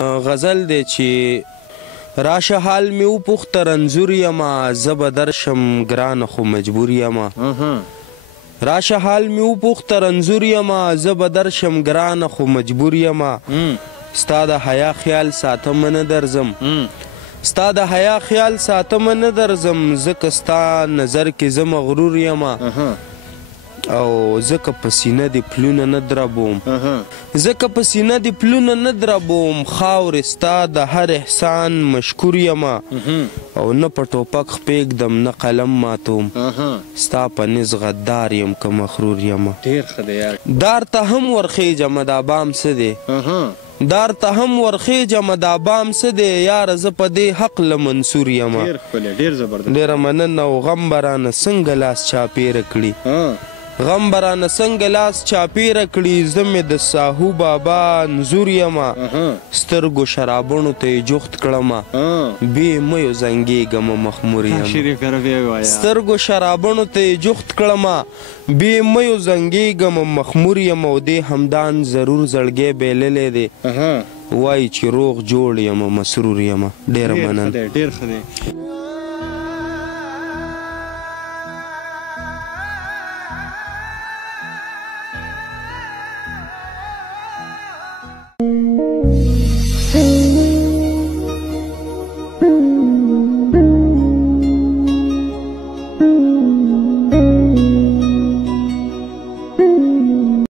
غزل دی چې راشه حال مې وپوښته رنځور یمه زه به درشم ګرانه خو مجبور یمه راشه حال مې وپوښته رنځور یمه زه به درشم ګرانه خو مجبور یمه ستا د حیا خیال ساتمه نه درځم ستا د حیا خیال ساتمه نه درځم ځکه ستا نظر کې زه مغرور یمه او ځکه په سینه دې پلونه نه دربوم ځکه په سینه دې پلونه نه دربوم خاورې ستا د هر احسان مشکور یمه او نه په ټوپک خپېږدم نه قلم ماتوم ستا په نس غدار یم که مخرور یمه دار ته هم ورخېږمه دا بام څه دی دار ته هم ورخېږمه دا بام څه دی یاره زه په دې حق له منصور یمه ډېره مننه او غم به رانه څنګه لاس چاپېره کړي غم به رانه څنګه لاس چاپېره کړي زه مې د ساهو بابا انځور یمه سترګو شرابونو ته یې جوخت کړمه بې میو زنګېږمه مخمور یمه سترګو شرابونو ته یې جوخت کړمه بې میو زنګېږمه مخمور یمه او دې همدان ضرور زړګی بیللی دی وایي چې روغ جوړ یمه مسرور یمه ډېره مننه